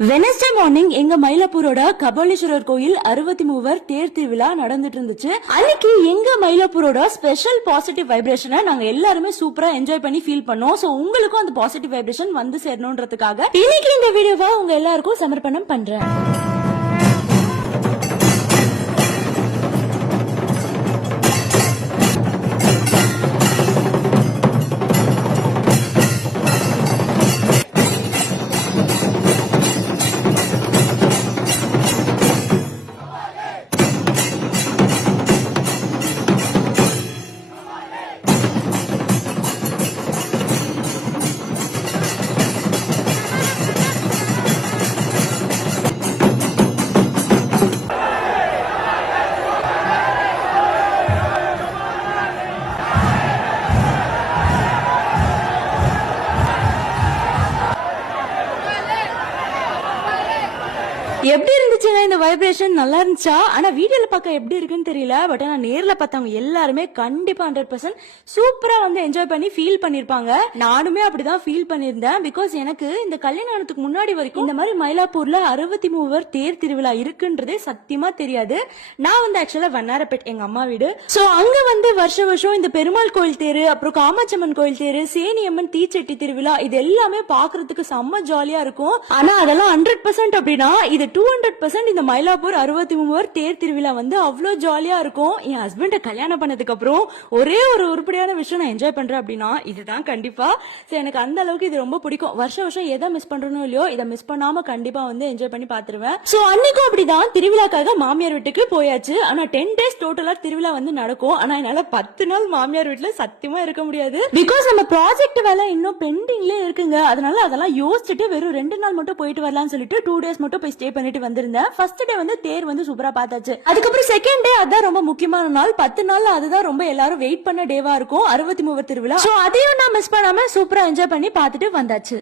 Wednesday morning எங்க மயிலாப்பூரோட கபாலீஸ்வரர் கோயில் 63 தேர் திருவிழா நடந்துட்டு இருந்துச்சு. அன்னைக்கு எங்க மயிலாப்பூரோட ஸ்பெஷல் பாசிட்டிவ் வைப்ரேஷனை நாங்க எல்லாருமே சூப்பரா என்ஜாய் பண்ணி ஃபீல் பண்ணோம். சோ உங்களுக்கும் அந்த பாசிட்டிவ் வைப்ரேஷன் வந்து சேரணும்ன்றதுக்காக இன்னைக்கு இந்த வீடியோவை உங்க எல்லாருக்கும் சமர்ப்பணம் பண்றேன். எப்படி இருந்துச்சுங்க இந்த வைப்ரேஷன்? நல்லா இருந்துச்சா? ஆனா வீடியோல பார்க்க எப்படி இருக்குன்னு தெரியல. பட் ஆனா நேர்ல பார்த்தவங்க எல்லாருமே கண்டிப்பா 100% சூப்பரா வந்து என்ஜாய் பண்ணி ஃபீல் பண்ணிருப்பாங்க. நானுமே அப்படிதான் ஃபீல் பண்ணிருந்தேன். பிகாஸ் எனக்கு இந்த கல்யாணத்துக்கு முன்னாடி வரைக்கும் இந்த மாதிரி மயிலாப்பூர்ல 63 தேர் திருவிழா இருக்குன்றதே சத்தியமா தெரியாது. நான் வந்து ஆக்சுவலா வண்ணாரப்பேட் எங்க அம்மா வீடு. சோ அங்க வந்து வருஷம் இந்த பெருமாள் கோயில் தேரு, அப்புறம் காமாட்சம்மன் கோயில் தேரு, சேனியம்மன் தீச்சட்டி திருவிழா, இது எல்லாமே பாக்குறதுக்கு செம்ம ஜாலியா இருக்கும். ஆனா அதெல்லாம் 100% அப்படின்னா இது 200% இந்த மயிலாப்பூர் 63 தேர் திருவிழா வந்து அவ்வளவு ஜாலியா இருக்கும். என் ஹஸ்பண்ட கல்யாணம் பண்ணதுக்கு அப்புறம் ஒரே ஒரு உருப்படியான விஷயம் நான் என்ஜாய் பண்றேன் அப்படின்னா இதுதான் கண்டிப்பா. எனக்கு அந்த அளவுக்கு இது ரொம்ப பிடிக்கும். வருஷம் எதை மிஸ் பண்றனோ இல்லையோ இதை மிஸ் பண்ணாம கண்டிப்பா வந்து என்ஜாய் பண்ணி பாத்துருவேன். சோ அன்னைக்கும் அப்படிதான் திருவிழாக்காக மாமியார் வீட்டுக்கு போயாச்சு. ஆனா 10 days டோட்டலா திருவிழா வந்து நடக்கும். ஆனா என்னால 10 நாள் மாமியார் வீட்டுல சத்தியமா இருக்க முடியாது. பிகாஸ் நம்ம ப்ராஜெக்ட் வேலை இன்னும் பெண்டிங்ல இருக்குங்க. அதனால அதெல்லாம் யோசிச்சுட்டு வெறும் 2 நாள் மட்டும் போயிட்டு வரலாம்னு சொல்லிட்டு 2 days மட்டும் போய் ஸ்டே பண்ணிட்டு வந்திருந்தேன். ஃபர்ஸ்ட் டே வந்து தேர் வந்து சூப்பரா பார்த்தாச்சு. அதுக்கப்புறம் செகண்ட் டே அதான் ரொம்ப முக்கியமான நாள். 10 நாள் அதுதான் ரொம்ப எல்லாரும் வெயிட் பண்ண டேவா இருக்கும், 63 திருவிழா. சோ அதையும் நான் மிஸ் பண்ணாம சூப்பரா என்ஜாய் பண்ணி பார்த்துட்டு வந்தாச்சு.